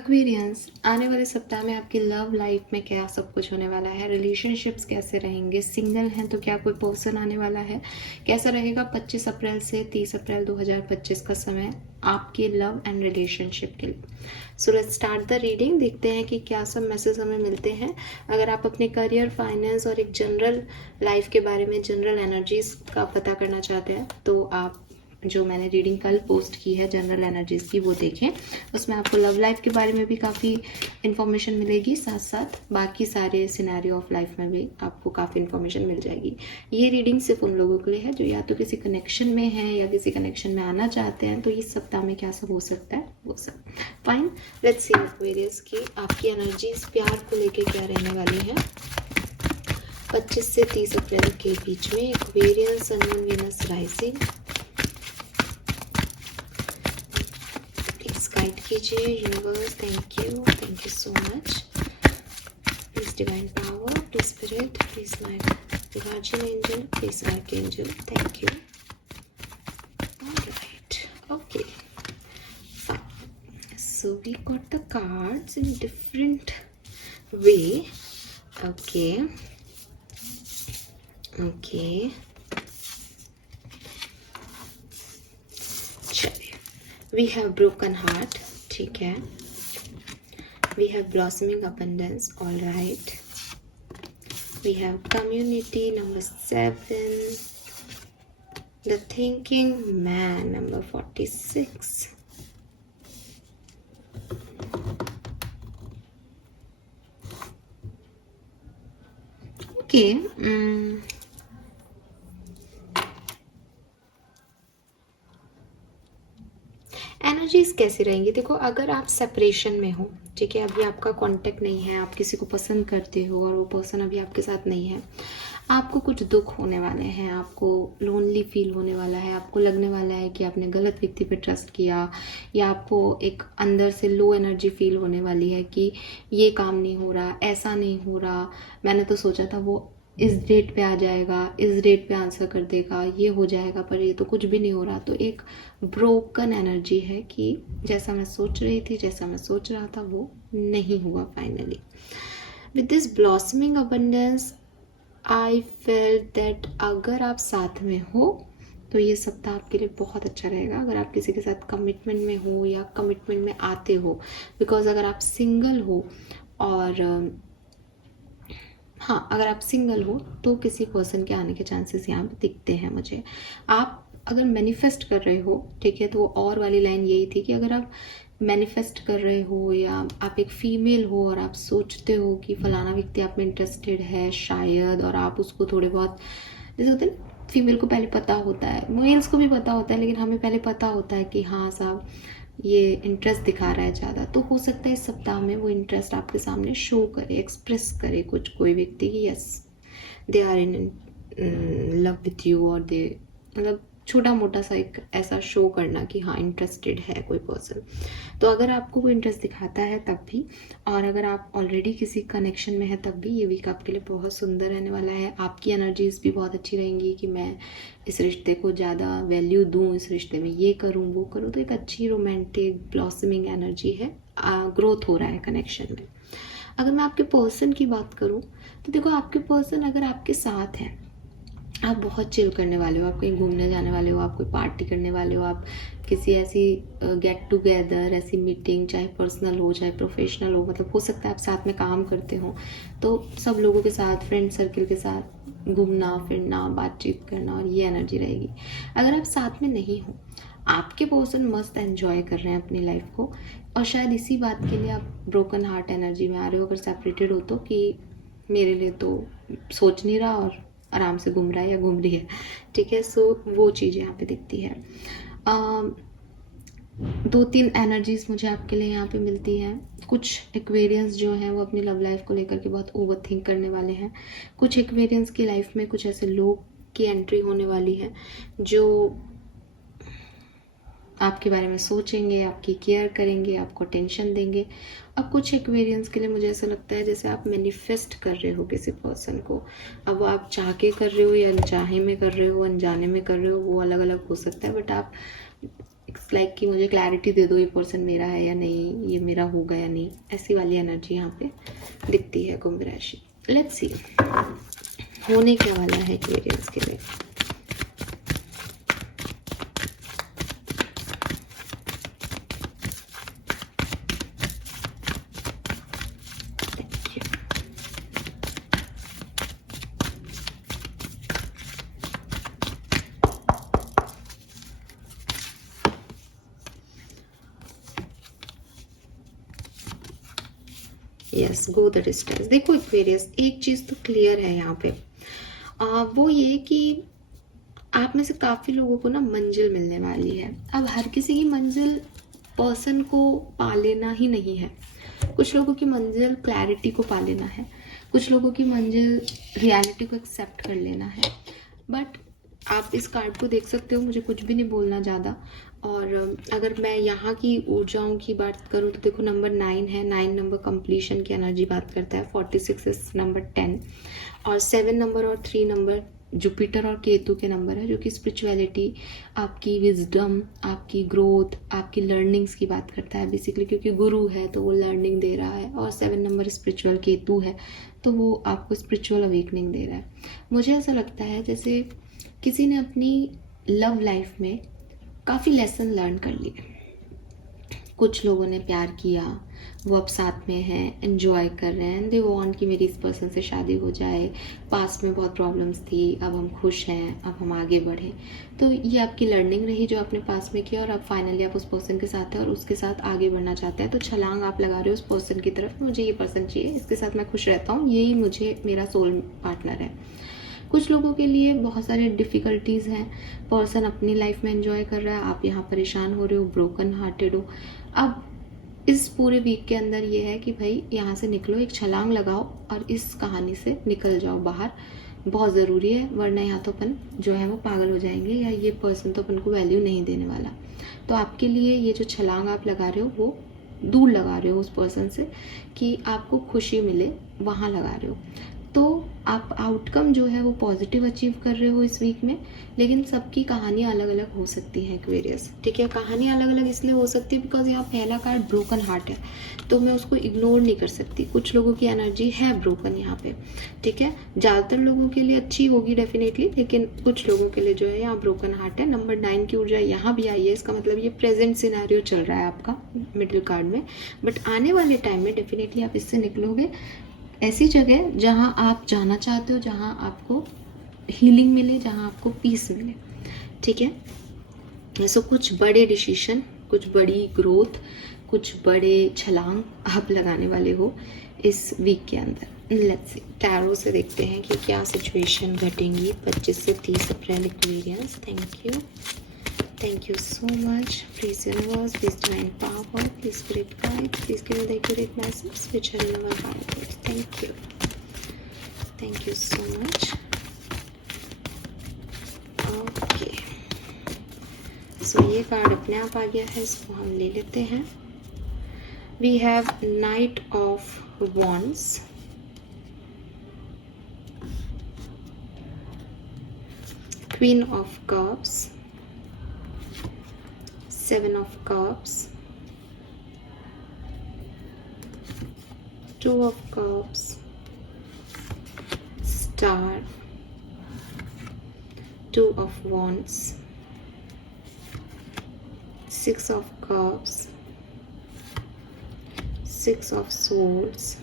Aquarians, आने वाले सप्ताह में आपकी लव लाइफ में क्या सब कुछ होने वाला है, रिलेशनशिप्स कैसे रहेंगे, सिंगल हैं तो क्या कोई पर्सन आने वाला है, कैसा रहेगा 25 अप्रैल से 30 अप्रैल 2025 का समय आपके लव एंड रिलेशनशिप के लिए। So let's start the reading. देखते हैं कि क्या सब मैसेज हमें मिलते हैं। अगर आप अपने करियर, फाइनेंस और एक जनरल लाइफ के बारे में, जनरल एनर्जीज का पता करना चाहते हैं तो आप जो मैंने रीडिंग कल पोस्ट की है जनरल एनर्जीज की वो देखें। उसमें आपको लव लाइफ के बारे में भी काफ़ी इन्फॉर्मेशन मिलेगी, साथ साथ बाकी सारे सिनेरियो ऑफ लाइफ में भी आपको काफ़ी इन्फॉर्मेशन मिल जाएगी। ये रीडिंग सिर्फ उन लोगों के लिए है जो या तो किसी कनेक्शन में हैं या किसी कनेक्शन में आना चाहते हैं। तो इस सप्ताह में क्या सब हो सकता है वो सब। फाइन, लेट्स सी एक्वेरियस की आपकी एनर्जीज प्यार को लेके क्या रहने वाली है 25 से 30 अप्रैल के बीच में। Aquarius, sun, moon, Venus, rising guide कीजिए universe. Thank you so much. Please divine power, please spirit, please my guardian angel, please archangel, thank you. Alright, okay fine. So we got the cards in different way. Okay okay, we have broken heart, ठीक है। we have blossoming abundance, all right। we have community, number 7। the thinking man, number 46। okay, energies कैसी रहेंगी। देखो, अगर आप separation में हो, ठीक है, अभी आपका कांटेक्ट नहीं है, आप किसी को पसंद करते हो और वो पर्सन अभी आपके साथ नहीं है, आपको कुछ दुख होने वाले हैं, आपको लोनली फील होने वाला है, आपको लगने वाला है कि आपने गलत व्यक्ति पे ट्रस्ट किया, या आपको एक अंदर से लो एनर्जी फील होने वाली है कि ये काम नहीं हो रहा, ऐसा नहीं हो रहा, मैंने तो सोचा था वो इस डेट पे आ जाएगा, इस डेट पे आंसर कर देगा, ये हो जाएगा, पर ये तो कुछ भी नहीं हो रहा। तो एक ब्रोकन एनर्जी है कि जैसा मैं सोच रही थी, जैसा मैं सोच रहा था वो नहीं हुआ finally. With this blossoming abundance I felt that अगर आप साथ में हो तो ये सप्ताह आपके लिए बहुत अच्छा रहेगा। अगर आप किसी के साथ कमिटमेंट में हो या कमिटमेंट में आते हो, बिकॉज अगर आप सिंगल हो और हाँ, अगर आप सिंगल हो तो किसी पर्सन के आने के चांसेस यहाँ पे दिखते हैं मुझे। आप अगर मैनिफेस्ट कर रहे हो, ठीक है, तो और वाली लाइन यही थी कि अगर आप मैनिफेस्ट कर रहे हो या आप एक फीमेल हो और आप सोचते हो कि फलाना व्यक्ति आप में इंटरेस्टेड है शायद, और आप उसको थोड़े बहुत, जैसे होता है फीमेल को पहले पता होता है, मेल्स को भी पता होता है, लेकिन हमें पहले पता होता है कि हाँ साहब ये इंटरेस्ट दिखा रहा है ज़्यादा, तो हो सकता है इस सप्ताह में वो इंटरेस्ट आपके सामने शो करे, एक्सप्रेस करे कोई व्यक्ति कि yes they are in love with you, और दे मतलब छोटा मोटा सा एक ऐसा शो करना कि हाँ इंटरेस्टेड है कोई पर्सन। तो अगर आपको कोई इंटरेस्ट दिखाता है तब भी, और अगर आप ऑलरेडी किसी कनेक्शन में है तब भी, ये वीक आपके लिए बहुत सुंदर रहने वाला है। आपकी एनर्जीज भी बहुत अच्छी रहेंगी कि मैं इस रिश्ते को ज़्यादा वैल्यू दूँ, इस रिश्ते में ये करूँ वो करूँ। तो एक अच्छी रोमांटिक ब्लॉसमिंग एनर्जी है, ग्रोथ हो रहा है कनेक्शन में। अगर मैं आपके पर्सन की बात करूँ तो देखो, आपके पर्सन अगर आपके साथ हैं, आप बहुत चिल करने वाले हो, आप कहीं घूमने जाने वाले हो, आप कोई पार्टी करने वाले हो, आप किसी ऐसी गेट टुगेदर, ऐसी मीटिंग, चाहे पर्सनल हो चाहे प्रोफेशनल हो, मतलब हो सकता है आप साथ में काम करते हो, तो सब लोगों के साथ, फ्रेंड सर्कल के साथ घूमना फिरना, बातचीत करना, और ये एनर्जी रहेगी। अगर आप साथ में नहीं हो, आपके पर्सन मस्त एंजॉय कर रहे हैं अपनी लाइफ को, और शायद इसी बात के लिए आप ब्रोकन हार्ट एनर्जी में आ रहे हो अगर सेपरेटेड हो तो, कि मेरे लिए तो सोच नहीं रहा और आराम से घूम रहा है या घूम रही है, ठीक है। सो वो चीज़ यहाँ पे दिखती है। 2-3 एनर्जीज मुझे आपके लिए यहाँ पे मिलती हैं। कुछ एक्वेरियंस जो हैं वो अपनी लव लाइफ को लेकर के बहुत ओवर थिंक करने वाले हैं। कुछ एक्वेरियंस की लाइफ में कुछ ऐसे लोग की एंट्री होने वाली है जो आपके बारे में सोचेंगे, आपकी केयर करेंगे, आपको टेंशन देंगे। अब कुछ एक्वेरियंस के लिए मुझे ऐसा लगता है जैसे आप मैनिफेस्ट कर रहे हो किसी पर्सन को। अब वो आप चाह के कर रहे हो या अनचाहे में कर रहे हो, अनजाने में कर रहे हो, वो अलग अलग हो सकता है, बट आप इट्स लाइक कि मुझे क्लैरिटी दे दो ये पर्सन मेरा है या नहीं, ये मेरा होगा या नहीं, ऐसी वाली एनर्जी यहाँ पे दिखती है कुंभ राशि। लेट्स सी होने क्या वाला है एक्वेरियस के लिए। Yes, go the distance. देखो एक्वेरियस, एक चीज़ तो क्लियर है यहाँ पे, वो ये कि आप में से काफ़ी लोगों को ना मंजिल मिलने वाली है। अब हर किसी की मंजिल पर्सन को पा लेना ही नहीं है। कुछ लोगों की मंजिल क्लैरिटी को पा लेना है, कुछ लोगों की मंजिल रियलिटी को एक्सेप्ट कर लेना है। बट आप इस कार्ड को देख सकते हो, मुझे कुछ भी नहीं बोलना ज़्यादा। और अगर मैं यहाँ की ऊर्जाओं की बात करूँ तो देखो नंबर 9 है, 9 नंबर कंप्लीशन की एनर्जी बात करता है, 46 इज नंबर 10, और 7 नंबर और 3 नंबर जुपिटर और केतु के नंबर है, जो कि स्पिरिचुअलिटी, आपकी विजडम, आपकी ग्रोथ, आपकी लर्निंग्स की बात करता है बेसिकली, क्योंकि गुरु है तो वो लर्निंग दे रहा है, और 7 नंबर स्पिरिचुअल केतु है तो वो आपको स्पिरिचुअल अवेकनिंग दे रहा है। मुझे ऐसा लगता है जैसे किसी ने अपनी लव लाइफ में काफ़ी लेसन लर्न कर लिए। कुछ लोगों ने प्यार किया, वो अब साथ में हैं, एंजॉय कर रहे हैं, दे वांट कि मेरी इस पर्सन से शादी हो जाए, पास में बहुत प्रॉब्लम्स थी, अब हम खुश हैं, अब हम आगे बढ़ें। तो ये आपकी लर्निंग रही जो आपने पास में किया, और अब फाइनली आप उस पर्सन के साथ हैं और उसके साथ आगे बढ़ना चाहते हैं। तो छलांग आप लगा रहे हो उस पर्सन की तरफ, मुझे ये पर्सन चाहिए, इसके साथ मैं खुश रहता हूँ, यही मुझे मेरा सोल पार्टनर है। कुछ लोगों के लिए बहुत सारे डिफ़िकल्टीज़ हैं, पर्सन अपनी लाइफ में एंजॉय कर रहा है, आप यहाँ परेशान हो रहे हो, ब्रोकन हार्टेड हो। अब इस पूरे वीक के अंदर ये है कि भाई यहाँ से निकलो, एक छलांग लगाओ और इस कहानी से निकल जाओ बाहर, बहुत ज़रूरी है, वरना यहाँ तो अपन जो है वो पागल हो जाएंगे, या ये पर्सन तो अपन को वैल्यू नहीं देने वाला। तो आपके लिए ये जो छलांग आप लगा रहे हो वो दूर लगा रहे हो उस पर्सन से, कि आपको खुशी मिले, वहाँ लगा रहे हो। तो आप आउटकम जो है वो पॉजिटिव अचीव कर रहे हो इस वीक में, लेकिन सबकी कहानियाँ अलग अलग हो सकती हैं एक्वेरियस, ठीक है। कहानियाँ अलग अलग इसलिए हो सकती है बिकॉज यहाँ पहला कार्ड ब्रोकन हार्ट है, तो मैं उसको इग्नोर नहीं कर सकती। कुछ लोगों की एनर्जी है ब्रोकन यहाँ पे, ठीक है। ज़्यादातर लोगों के लिए अच्छी होगी डेफिनेटली, लेकिन कुछ लोगों के लिए जो है यहाँ ब्रोकन हार्ट है। नंबर 9 की ऊर्जा यहाँ भी आई है, इसका मतलब ये प्रेजेंट सिनेरियो चल रहा है आपका मिडिल कार्ड में, बट आने वाले टाइम में डेफिनेटली आप इससे निकलोगे ऐसी जगह जहाँ आप जाना चाहते हो, जहाँ आपको हीलिंग मिले, जहाँ आपको पीस मिले, ठीक है। सो कुछ बड़े डिसीजन, कुछ बड़ी ग्रोथ, कुछ बड़े छलांग आप लगाने वाले हो इस वीक के अंदर। लेट्स सी, टैरो से देखते हैं कि क्या सिचुएशन घटेंगी 25 से 30 अप्रैल Aquarians. Thank you, thank you so much. Please universe, please divine power, please spirit guide, please give me the accurate message which are in our Bible. Thank you, thank you so much. Okay, so ये card अपने आप आ गया है, इसको हम ले लेते हैं। We have Knight of Wands, Queen of Cups, 7 of Cups, 2 of Cups, Star, 2 of Wands, 6 of Cups, 6 of Swords,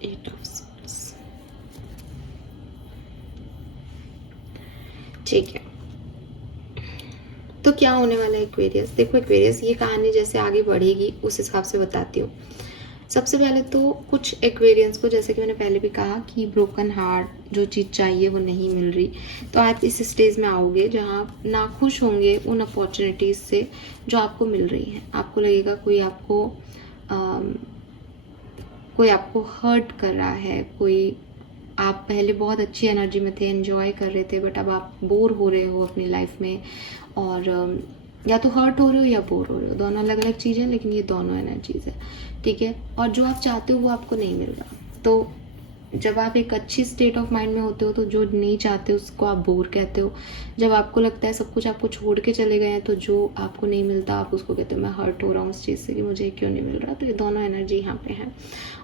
Eight of Swords। ठीक है, तो क्या होने वाला है एक्वेरियस। देखो एक्वेरियस, ये कहानी जैसे आगे बढ़ेगी उस हिसाब से बताती हूँ। सबसे पहले तो कुछ एक्वेरियंस को, जैसे कि मैंने पहले भी कहा कि ब्रोकन हार्ट, जो चीज़ चाहिए वो नहीं मिल रही, तो आप इस स्टेज में आओगे जहाँ आप नाखुश होंगे उन अपॉर्चुनिटीज़ से जो आपको मिल रही हैं। आपको लगेगा कोई आपको हर्ट कर रहा है, कोई, आप पहले बहुत अच्छी एनर्जी में थे, एंजॉय कर रहे थे, बट अब आप बोर हो रहे हो अपनी लाइफ में, और या तो हर्ट हो रहे हो या बोर हो रहे हो, दोनों अलग अलग चीज़ें हैं, लेकिन ये दोनों एनर्जीज है, ठीक है। और जो आप चाहते हो वो आपको नहीं मिल रहा। तो जब आप एक अच्छी स्टेट ऑफ माइंड में होते हो तो जो नहीं चाहते उसको आप बोर कहते हो। जब आपको लगता है सब कुछ आपको छोड़ के चले गए हैं तो जो आपको नहीं मिलता आप उसको कहते हो मैं हर्ट हो रहा हूँ उस चीज़ से कि मुझे क्यों नहीं मिल रहा। तो ये दोनों एनर्जी यहाँ पे है।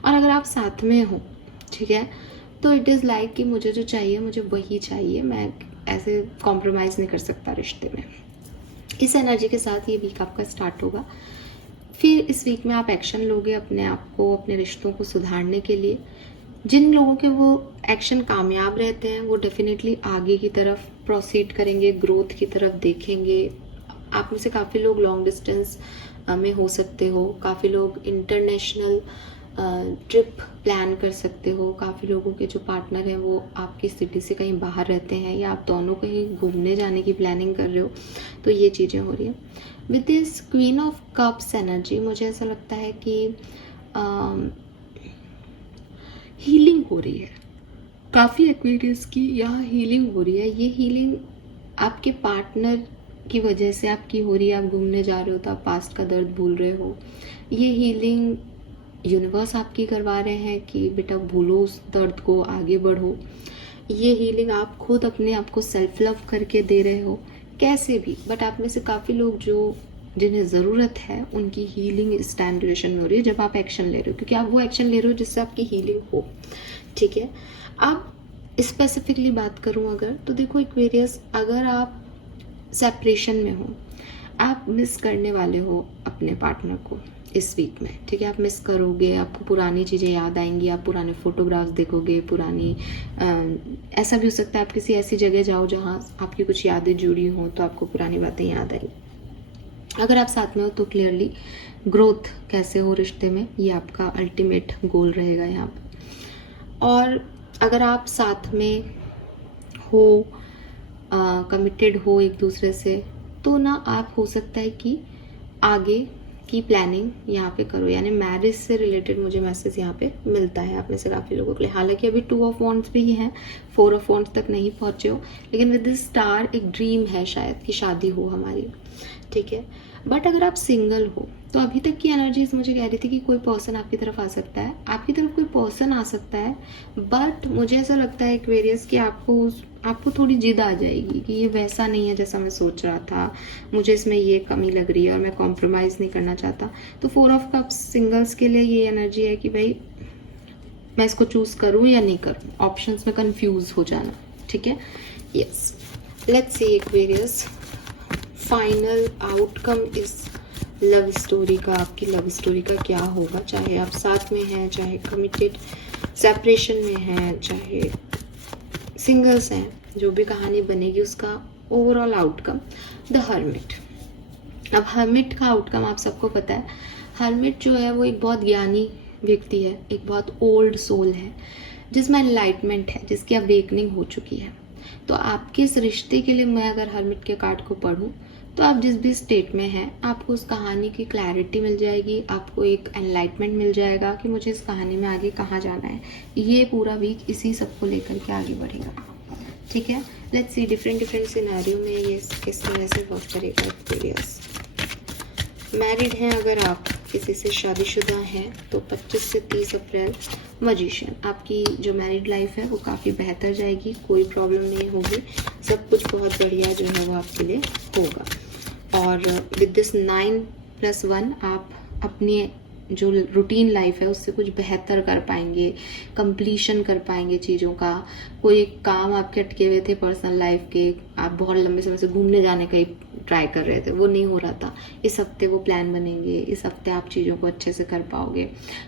और अगर आप साथ में हो, ठीक है, तो इट इज़ लाइक कि मुझे जो चाहिए मुझे वही चाहिए, मैं ऐसे कॉम्प्रोमाइज़ नहीं कर सकता रिश्ते में। इस एनर्जी के साथ ये वीक आपका स्टार्ट होगा। फिर इस वीक में आप एक्शन लोगे अपने आप को, अपने रिश्तों को सुधारने के लिए। जिन लोगों के वो एक्शन कामयाब रहते हैं वो डेफिनेटली आगे की तरफ प्रोसीड करेंगे, ग्रोथ की तरफ देखेंगे। आप में से काफ़ी लोग लॉन्ग डिस्टेंस में हो सकते हो, काफ़ी लोग इंटरनेशनल ट्रिप प्लान कर सकते हो, काफ़ी लोगों के जो पार्टनर हैं वो आपकी सिटी से कहीं बाहर रहते हैं, या आप दोनों कहीं घूमने जाने की प्लानिंग कर रहे हो। तो ये चीज़ें हो रही हैं with this queen of cups energy. मुझे ऐसा लगता है कि हीलिंग हो रही है काफ़ी एक्वेरियस की, यहाँ हीलिंग हो रही है। ये हीलिंग आपके पार्टनर की वजह से आपकी हो रही है। आप घूमने जा रहे हो तो आप पास्ट का दर्द भूल रहे हो। ये हीलिंग यूनिवर्स आपकी करवा रहे हैं कि बेटा भूलो उस दर्द को, आगे बढ़ो। ये हीलिंग आप खुद अपने आप को सेल्फ लव करके दे रहे हो कैसे भी, बट आप में से काफ़ी लोग जो जिन्हें ज़रूरत है उनकी हीलिंग इस टाइम ड्यूरेशन में हो रही है जब आप एक्शन ले रहे हो, क्योंकि आप वो एक्शन ले रहे हो जिससे आपकी हीलिंग हो, ठीक है। अब स्पेसिफिकली बात करूं अगर, तो देखो एक्वेरियस, अगर आप सेपरेशन में हो, आप मिस करने वाले हो अपने पार्टनर को इस वीक में, ठीक है। आप मिस करोगे, आपको पुरानी चीज़ें याद आएंगी, आप पुराने फोटोग्राफ्स देखोगे, पुरानी ऐसा भी हो सकता है आप किसी ऐसी जगह जाओ जहाँ आपकी कुछ यादें जुड़ी हों तो आपको पुरानी बातें याद आई। अगर आप साथ में हो तो क्लियरली ग्रोथ कैसे हो रिश्ते में, ये आपका अल्टीमेट गोल रहेगा यहाँ पर। और अगर आप साथ में हो, कमिटेड हो एक दूसरे से, तो ना आप हो सकता है कि आगे की प्लानिंग यहाँ पे करो, यानी मैरिज से रिलेटेड मुझे मैसेज यहाँ पे मिलता है आप में से काफ़ी लोगों के लिए। हालांकि अभी 2 ऑफ वॉन्ड्स भी हैं, 4 ऑफ वॉन्ड्स तक नहीं पहुँचे हो, लेकिन विद दिस स्टार एक ड्रीम है शायद कि शादी हो हमारी, ठीक है। बट अगर आप सिंगल हो तो अभी तक की एनर्जीज मुझे कह रही थी कि कोई पर्सन आपकी तरफ आ सकता है, आपकी तरफ कोई पर्सन आ सकता है, बट मुझे ऐसा लगता है एक्वेरियस कि आपको थोड़ी जिद आ जाएगी कि ये वैसा नहीं है जैसा मैं सोच रहा था, मुझे इसमें ये कमी लग रही है और मैं कॉम्प्रोमाइज़ नहीं करना चाहता। तो 4 ऑफ कप्स सिंगल्स के लिए ये एनर्जी है कि भाई मैं इसको चूज़ करूँ या नहीं करूँ, ऑप्शंस में कंफ्यूज हो जाना, ठीक है। Yes, let's see Aquarius, final outcome इस लव स्टोरी का, आपकी लव स्टोरी का क्या होगा, चाहे आप साथ में हैं, चाहे कमिटेड सेपरेशन में हैं, चाहे सिंगल्स हैं, जो भी कहानी बनेगी उसका ओवरऑल आउटकम। The hermit. अब हर्मिट का आउटकम आप सबको पता है, हर्मिट जो है वो एक बहुत ज्ञानी व्यक्ति है, एक बहुत ओल्ड सोल है जिसमें एनलाइटमेंट है, जिसकी अवेकनिंग हो चुकी है। तो आपके इस रिश्ते के लिए मैं अगर हर्मिट के कार्ड को पढूं तो आप जिस भी स्टेट में हैं आपको उस कहानी की क्लैरिटी मिल जाएगी, आपको एक एनलाइटमेंट मिल जाएगा कि मुझे इस कहानी में आगे कहाँ जाना है। ये पूरा वीक इसी सब को लेकर के आगे बढ़ेगा, ठीक है। लेट्स सी डिफरेंट सिनेरियो में ये किस तरह से वर्क करेगा एक्वेरियस। मैरिड हैं अगर आप, किसी से शादीशुदा हैं, तो 25 से 30 अप्रैल मजिशियन, आपकी जो मैरिड लाइफ है वो काफ़ी बेहतर जाएगी, कोई प्रॉब्लम नहीं होगी, सब कुछ बहुत बढ़िया जो है वो आपके लिए होगा। और विद दिस 9+1 आप अपनी जो रूटीन लाइफ है उससे कुछ बेहतर कर पाएंगे, कंप्लीशन कर पाएंगे चीज़ों का। कोई काम आपके अटके हुए थे पर्सनल लाइफ के, आप बहुत लंबे समय से घूमने जाने का ही ट्राई कर रहे थे, वो नहीं हो रहा था, इस हफ्ते वो प्लान बनेंगे, इस हफ्ते आप चीज़ों को अच्छे से कर पाओगे,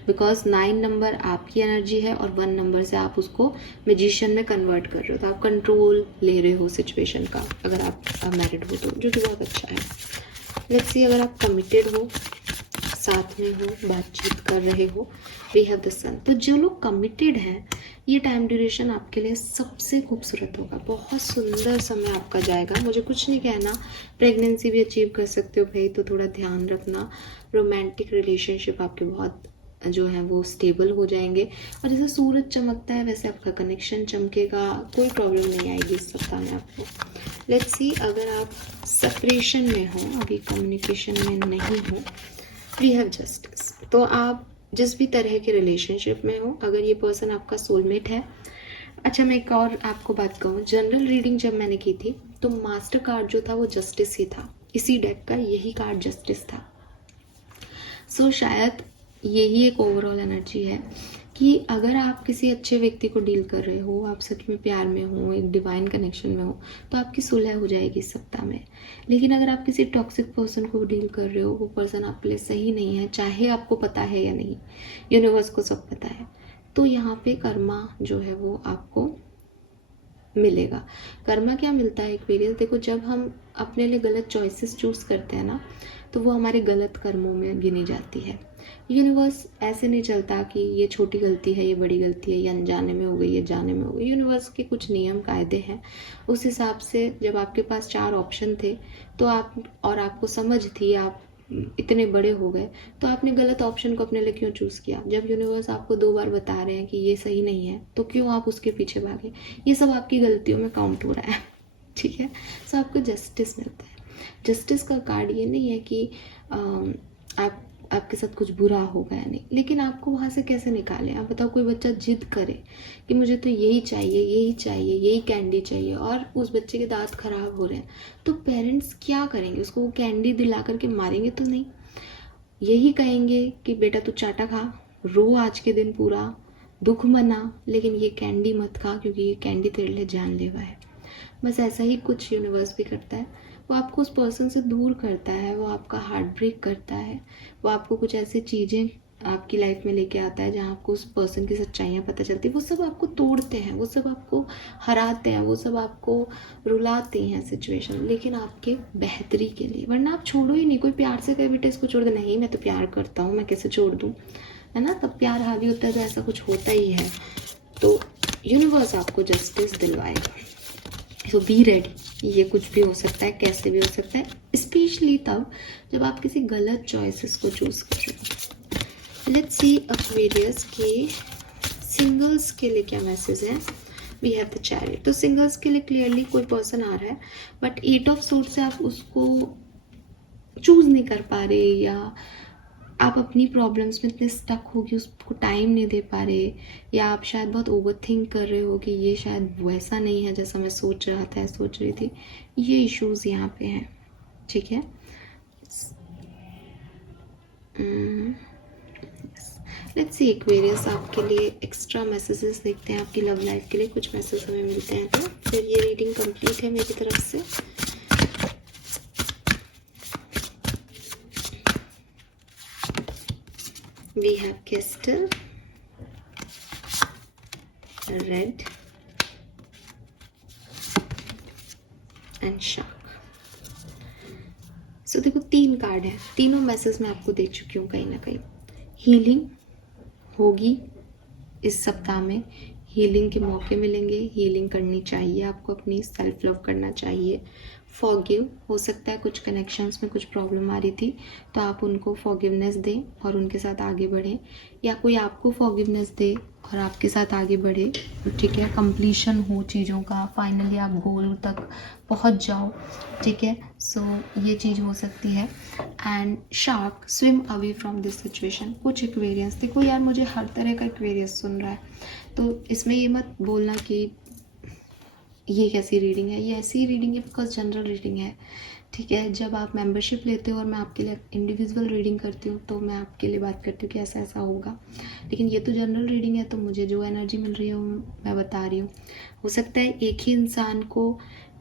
बिकॉज 9 नंबर आपकी एनर्जी है और 1 नंबर से आप उसको मैजिशियन में कन्वर्ट कर रहे हो, तो आप कंट्रोल ले रहे हो सिचुएशन का अगर आप मैरिड हो तो, जो कि बहुत अच्छा है। लेट्स सी अगर आप कमिटेड हो, साथ में हो, बातचीत कर रहे हो, वी हैव द सन। तो जो लोग कमिटेड हैं ये टाइम ड्यूरेशन आपके लिए सबसे खूबसूरत होगा, बहुत सुंदर समय आपका जाएगा। मुझे कुछ नहीं कहना, प्रेगनेंसी भी अचीव कर सकते हो भाई, तो थोड़ा ध्यान रखना। रोमांटिक रिलेशनशिप आपके बहुत जो है वो स्टेबल हो जाएंगे, और जैसे सूरज चमकता है वैसे आपका कनेक्शन चमकेगा, कोई प्रॉब्लम नहीं आएगी इस सप्ताह में आपको। लेट्स सी, अगर आप सेपरेशन में हो, अभी कम्युनिकेशन में नहीं हो, वी हैव जस्टिस। तो आप जिस भी तरह के रिलेशनशिप में हो, अगर ये पर्सन आपका सोलमेट है। अच्छा, मैं एक और आपको बात कहूँ, जनरल रीडिंग जब मैंने की थी तो मास्टर कार्ड जो था वो जस्टिस ही था, इसी डेक का यही कार्ड जस्टिस था। सो शायद यही एक ओवरऑल एनर्जी है कि अगर आप किसी अच्छे व्यक्ति को डील कर रहे हो, आप सच में प्यार में हो, एक डिवाइन कनेक्शन में हो, तो आपकी सुलह हो जाएगी इस सप्ताह में। लेकिन अगर आप किसी टॉक्सिक पर्सन को डील कर रहे हो, वो पर्सन आपके लिए सही नहीं है, चाहे आपको पता है या नहीं, यूनिवर्स को सब पता है, तो यहाँ पे कर्मा जो है वो आपको मिलेगा। कर्मा क्या मिलता है एक्वेरियस, देखो जब हम अपने लिए गलत चॉइसेस चूज करते हैं ना, तो वो हमारे गलत कर्मों में गिनी जाती है। यूनिवर्स ऐसे नहीं चलता कि ये छोटी गलती है, ये बड़ी गलती है, ये अनजाने में हो गई, ये जाने में हो गई। यूनिवर्स के कुछ नियम कायदे हैं, उस हिसाब से जब आपके पास 4 ऑप्शन थे तो आपको समझ थी, आप इतने बड़े हो गए, तो आपने गलत ऑप्शन को अपने लिए क्यों चूज़ किया? जब यूनिवर्स आपको 2 बार बता रहे हैं कि ये सही नहीं है, तो क्यों आप उसके पीछे भागे? ये सब आपकी गलतियों में काउंट हो रहा है, ठीक है। सो आपको जस्टिस मिलता है। जस्टिस का कार्ड ये नहीं है कि आपके साथ कुछ बुरा होगा या नहीं, लेकिन आपको वहाँ से कैसे निकालें? आप बताओ, कोई बच्चा जिद करे कि मुझे तो यही चाहिए, यही चाहिए, यही कैंडी चाहिए, और उस बच्चे के दांत खराब हो रहे हैं, तो पेरेंट्स क्या करेंगे? उसको वो कैंडी दिला करके मारेंगे तो नहीं, यही कहेंगे कि बेटा तू चाटा खा, रो आज के दिन पूरा, दुख मना, लेकिन ये कैंडी मत खा क्योंकि ये कैंडी तेरे लिए जानलेवा है। बस ऐसा ही कुछ यूनिवर्स भी करता है, वो आपको उस पर्सन से दूर करता है, वो आपका हार्ट ब्रेक करता है, वो आपको कुछ ऐसी चीज़ें आपकी लाइफ में लेके आता है जहाँ आपको उस पर्सन की सच्चाइयाँ पता चलती है। वो सब आपको तोड़ते हैं, वो सब आपको हराते हैं, वो सब आपको रुलाते हैं सिचुएशन, लेकिन आपके बेहतरी के लिए, वरना आप छोड़ो ही नहीं। कोई प्यार से कहे बेटा इसको छोड़ दे, नहीं मैं तो प्यार करता हूँ, मैं कैसे छोड़ दूँ, है ना? तब प्यार हावी होता है तो ऐसा कुछ होता ही है। तो यूनिवर्स आपको जस्टिस दिलवाएगा, सो बी रेडी। ये कुछ भी हो सकता है, कैसे भी हो सकता है, स्पेशली तब जब आप किसी गलत चॉइसेस को चूज कर रहे हो। लेट्स सी एक्वेरियस के सिंगल्स के लिए क्या मैसेज है। We have the chariot. तो सिंगल्स के लिए क्लियरली कोई पर्सन आ रहा है, बट 8 ऑफ सोर्ड से आप उसको चूज नहीं कर पा रहे, या आप अपनी प्रॉब्लम्स में इतने स्टक हो कि उसको टाइम नहीं दे पा रहे, या आप शायद बहुत ओवरथिंक कर रहे हो कि ये शायद वैसा नहीं है जैसा मैं सोच रहा था, सोच रही थी। ये इश्यूज यहाँ पे हैं, ठीक है। लेट्स सी एक्वेरियस, आपके लिए एक्स्ट्रा मैसेजेस देखते हैं। आपकी लव लाइफ के लिए कुछ मैसेज हमें मिलते हैं, तो फिर ये रीडिंग कंप्लीट है मेरी तरफ से। We have crystal, red and shark. So देखो 3 कार्ड है, तीनों मैसेज मैं आपको दे चुकी हूँ कहीं ना कहीं। हीलिंग होगी इस सप्ताह में, हीलिंग के मौके मिलेंगे, हीलिंग करनी चाहिए आपको, अपनी सेल्फ लव करना चाहिए। फॉरगिव, हो सकता है कुछ कनेक्शंस में कुछ प्रॉब्लम आ रही थी तो आप उनको फॉरगिवनेस दें और उनके साथ आगे बढ़ें, या कोई आपको फॉरगिवनेस दे और आपके साथ आगे बढ़े, ठीक है। कंप्लीशन हो चीज़ों का, फाइनली आप गोल तक पहुंच जाओ, ठीक है। सो ये चीज़ हो सकती है। And shark, swim away from this situation. कुछ एक्वेरियंस, देखो यार मुझे हर तरह का एक्वेरियंस सुन रहा है, तो इसमें ये मत बोलना कि ये कैसी रीडिंग है। ये ऐसी रीडिंग है बिकॉज जनरल रीडिंग है, ठीक है। जब आप मेंबरशिप लेते हो और मैं आपके लिए इंडिविजुअल रीडिंग करती हूँ तो मैं आपके लिए बात करती हूँ कि ऐसा ऐसा होगा, लेकिन ये तो जनरल रीडिंग है, तो मुझे जो एनर्जी मिल रही है वो मैं बता रही हूँ। हो सकता है एक ही इंसान को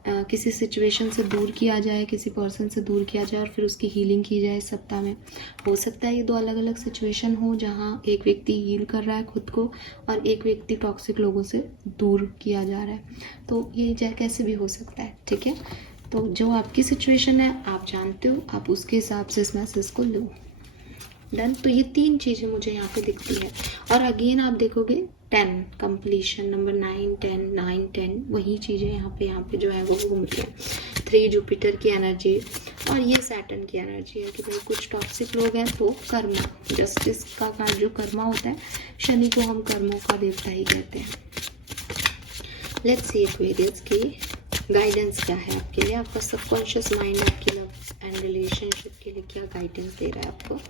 किसी सिचुएशन से दूर किया जाए, किसी पर्सन से दूर किया जाए और फिर उसकी हीलिंग की जाए इस सप्ताह में। हो सकता है ये 2 अलग अलग सिचुएशन हो जहाँ एक व्यक्ति हील कर रहा है खुद को और एक व्यक्ति टॉक्सिक लोगों से दूर किया जा रहा है, तो ये कैसे भी हो सकता है, ठीक है। तो जो आपकी सिचुएशन है आप जानते हो, आप उसके हिसाब से इस मैसेज को लो। डन। तो ये 3 चीज़ें मुझे यहाँ पे दिखती है, और अगेन आप देखोगे 10 कंप्लीशन, नंबर 9 10 9 10 वही चीज़ें यहाँ पे जो है वो घूम रही है। 3 जुपिटर की एनर्जी और ये सैटर्न की एनर्जी है कि भाई कुछ टॉक्सिक लोग हैं तो कर्मा, जस्टिस का कार्ड जो कर्मा होता है, शनि को हम कर्मों का देवता ही कहते हैं। लेट्स सी एक्वेरियस की गाइडेंस क्या है आपके लिए, आपका सबकॉन्शियस माइंड आपके लव एंड रिलेशनशिप के लिए क्या गाइडेंस दे रहा है आपको।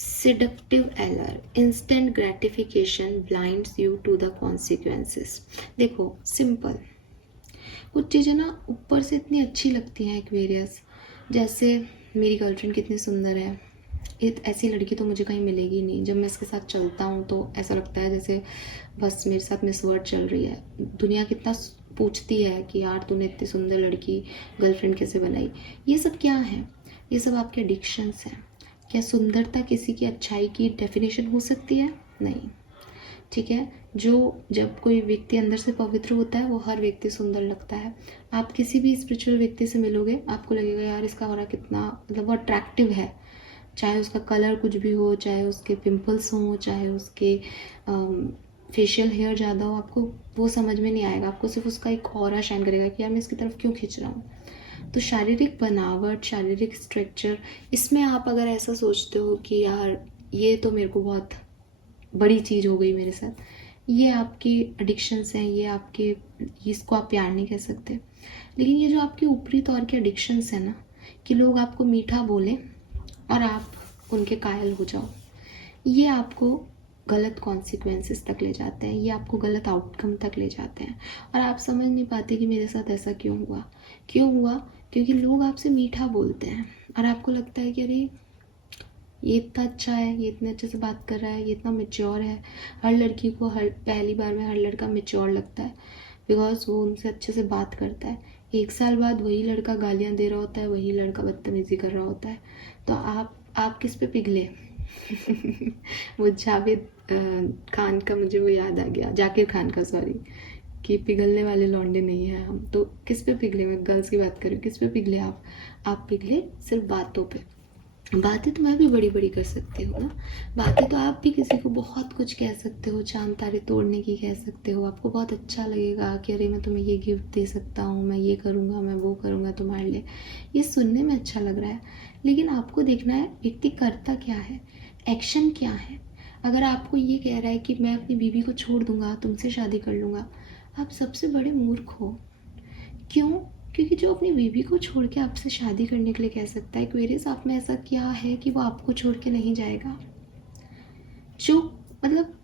Seductive error, instant gratification blinds you to the consequences। देखो सिंपल, कुछ चीज़ें ना ऊपर से इतनी अच्छी लगती हैं एक्वेरियस, जैसे मेरी गर्लफ्रेंड कितनी सुंदर है, ऐसी लड़की तो मुझे कहीं मिलेगी नहीं। जब मैं इसके साथ चलता हूँ तो ऐसा लगता है जैसे बस मेरे साथ मिस वर्ल्ड चल रही है। दुनिया कितना पूछती है कि यार तूने इतनी सुंदर लड़की गर्लफ्रेंड कैसे बनाई। ये सब क्या है, ये सब आपके एडिक्शंस हैं। क्या सुंदरता किसी की अच्छाई की डेफिनेशन हो सकती है? नहीं, ठीक है। जब कोई व्यक्ति अंदर से पवित्र होता है वो हर व्यक्ति सुंदर लगता है। आप किसी भी स्पिरिचुअल व्यक्ति से मिलोगे आपको लगेगा यार इसका ऑरा कितना मतलब वो अट्रैक्टिव है, चाहे उसका कलर कुछ भी हो, चाहे उसके पिंपल्स हों, चाहे उसके फेशियल हेयर ज़्यादा हो, आपको वो समझ में नहीं आएगा। आपको सिर्फ उसका एक ऑरा शाइन करेगा कि यार मैं इसकी तरफ क्यों खींच रहा हूँ। तो शारीरिक बनावट, शारीरिक स्ट्रक्चर, इसमें आप अगर ऐसा सोचते हो कि यार ये तो मेरे को बहुत बड़ी चीज़ हो गई मेरे साथ, ये आपकी एडिक्शंस हैं, ये आपके, इसको आप प्यार नहीं कह सकते। लेकिन ये जो आपके ऊपरी तौर के एडिक्शंस हैं ना, कि लोग आपको मीठा बोलें और आप उनके कायल हो जाओ, ये आपको गलत कॉन्सिक्वेंसेस तक ले जाते हैं, ये आपको गलत आउटकम तक ले जाते हैं। और आप समझ नहीं पाते कि मेरे साथ ऐसा क्यों हुआ। क्योंकि लोग आपसे मीठा बोलते हैं और आपको लगता है कि अरे ये इतना अच्छा है, ये इतने अच्छे से बात कर रहा है, ये इतना मैच्योर है। हर लड़की को पहली बार में हर लड़का मैच्योर लगता है बिकॉज वो उनसे अच्छे से बात करता है। 1 साल बाद वही लड़का गालियाँ दे रहा होता है, वही लड़का बदतमीज़ी कर रहा होता है। तो आप किस पे पिघले? वो जावेद खान का मुझे वो याद आ गया, जाकिर खान का, सॉरी, कि पिघलने वाले लौंडे नहीं हैं हम। तो किस पे पिघले? मैं गर्ल्स की बात कर रही हूँ। किस पे पिघले आप पिघले सिर्फ बातों पे। बातें तो मैं भी बड़ी बड़ी कर सकती हूँ ना, बातें तो आप भी किसी को बहुत कुछ कह सकते हो, चांद तारे तोड़ने की कह सकते हो। आपको बहुत अच्छा लगेगा कि अरे मैं तुम्हें ये गिफ्ट दे सकता हूँ, मैं ये करूँगा, मैं वो करूँगा तुम्हारे लिए। ये सुनने में अच्छा लग रहा है, लेकिन आपको देखना है व्यक्ति करता क्या है, एक्शन क्या है। अगर आपको ये कह रहा है कि मैं अपनी बीवी को छोड़ दूंगा, तुमसे शादी कर लूँगा, आप सबसे बड़े मूर्ख हो। क्यों? क्योंकि जो अपनी बीवी को छोड़ के आपसे शादी करने के लिए कह सकता है, एक्वेरियस आप में ऐसा क्या है कि वो आपको छोड़ के नहीं जाएगा? जो मतलब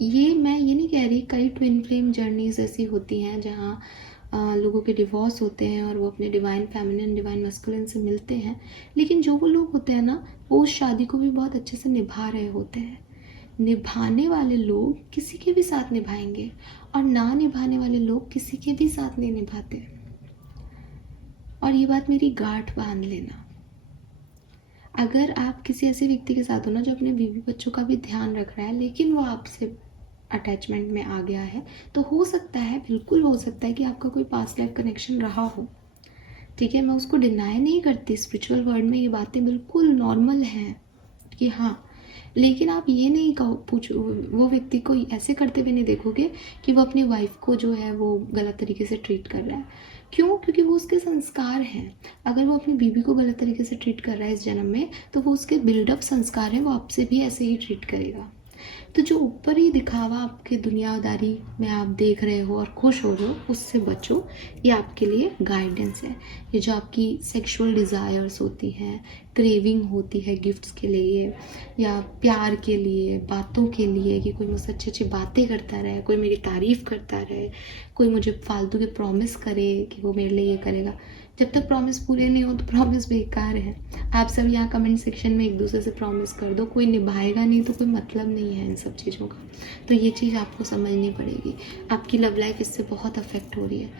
मैं ये नहीं कह रही, कई ट्विन फ्लेम जर्नीज ऐसी होती हैं जहाँ लोगों के डिवोर्स होते हैं और वो अपने डिवाइन फेमिनिन, डिवाइन मस्कुलिन से मिलते हैं, लेकिन जो वो लोग होते हैं ना, वो उस शादी को भी बहुत अच्छे से निभा रहे होते हैं। निभाने वाले लोग किसी के भी साथ निभाएंगे और ना निभाने वाले लोग किसी के भी साथ नहीं निभाते। और ये बात मेरी गांठ बांध लेना। अगर आप किसी ऐसे व्यक्ति के साथ हो ना जो अपने बीवी बच्चों का भी ध्यान रख रहा है, लेकिन वो आपसे अटैचमेंट में आ गया है, तो हो सकता है, बिल्कुल हो सकता है कि आपका कोई पास्ट लाइफ कनेक्शन रहा हो। ठीक है, मैं उसको डिनाई नहीं करती, स्पिरिचुअल वर्ल्ड में ये बातें बिल्कुल नॉर्मल हैं कि हाँ, लेकिन आप ये नहीं पूछो, वो व्यक्ति को ऐसे करते हुए नहीं देखोगे कि वो अपनी वाइफ को जो है वो गलत तरीके से ट्रीट कर रहा है। क्यों? क्योंकि वो उसके संस्कार हैं। अगर वो अपनी बीवी को गलत तरीके से ट्रीट कर रहा है इस जन्म में, तो वो उसके बिल्डअप संस्कार हैं, वो आपसे भी ऐसे ही ट्रीट करेगा। तो जो ऊपर ही दिखावा आपके दुनियादारी में आप देख रहे हो और खुश हो रहे हो, उससे बचो। ये आपके लिए गाइडेंस है। ये जो आपकी सेक्सुअल डिज़ायर्स होती हैं, क्रेविंग होती है गिफ्ट्स के लिए या प्यार के लिए, बातों के लिए, कि कोई मुझसे अच्छी अच्छी बातें करता रहे, कोई मेरी तारीफ़ करता रहे, कोई मुझे फालतू के प्रॉमिस करे कि वो मेरे लिए ये करेगा। जब तक प्रॉमिस पूरे नहीं हो तो प्रॉमिस बेकार है। आप सब यहाँ कमेंट सेक्शन में एक दूसरे से प्रॉमिस कर दो, कोई निभाएगा नहीं तो कोई मतलब नहीं है इन सब चीज़ों का। तो ये चीज़ आपको समझनी पड़ेगी। आपकी लव लाइफ इससे बहुत अफेक्ट हो रही है,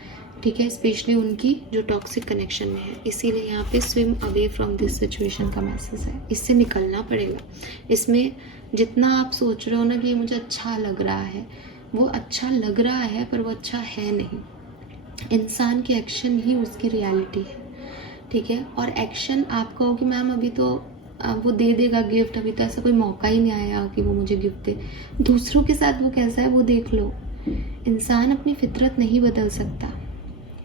ठीक है, स्पेशली उनकी जो टॉक्सिक कनेक्शन में है। इसीलिए यहाँ पे swim away from this situation का मैसेज है। इससे निकलना पड़ेगा। इसमें जितना आप सोच रहे हो ना कि ये मुझे अच्छा लग रहा है, वो अच्छा लग रहा है पर वो अच्छा है नहीं। इंसान के एक्शन ही उसकी रियलिटी है, ठीक है। और एक्शन आप कहो कि मैम अभी तो वो दे देगा गिफ्ट, अभी तो ऐसा कोई मौका ही नहीं आया कि वो मुझे गिफ्ट दे। दूसरों के साथ वो कैसा है वो देख लो। इंसान अपनी फितरत नहीं बदल सकता,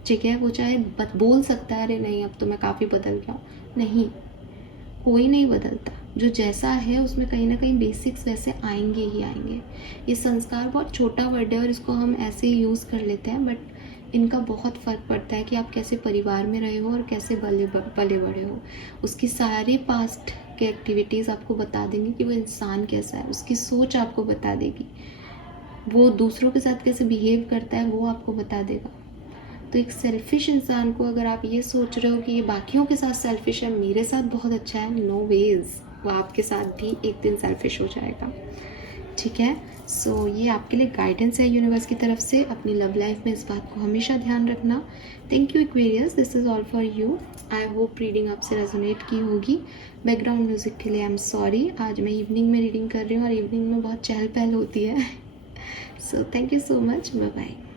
ठीक है। वो चाहे बोल सकता है अरे नहीं अब तो मैं काफ़ी बदल गया हूँ, नहीं, कोई नहीं बदलता। जो जैसा है उसमें कहीं ना कहीं बेसिक्स वैसे आएंगे ही आएंगे। ये संस्कार बहुत छोटा वर्ड है और इसको हम ऐसे ही यूज़ कर लेते हैं, बट इनका बहुत फ़र्क पड़ता है कि आप कैसे परिवार में रहे हो और कैसे पले बड़े हो। उसकी सारी पास्ट के एक्टिविटीज़ आपको बता देंगे कि वो इंसान कैसा है, उसकी सोच आपको बता देगी, वो दूसरों के साथ कैसे बिहेव करता है वो आपको बता देगा। तो एक सेल्फिश इंसान को अगर आप ये सोच रहे हो कि ये बाकियों के साथ सेल्फिश है, मेरे साथ बहुत अच्छा है, नो वेज, वो आपके साथ भी एक दिन सेल्फिश हो जाएगा, ठीक है। सो ये आपके लिए गाइडेंस है यूनिवर्स की तरफ से। अपनी लव लाइफ में इस बात को हमेशा ध्यान रखना। Thank you Aquarius, this is all for you. I hope reading आपसे रेजोनेट की होगी। बैकग्राउंड म्यूज़िक के लिए आई एम सॉरी, आज मैं इवनिंग में रीडिंग कर रही हूँ और इवनिंग में बहुत चहल पहल होती है। So thank you so much, bye bye.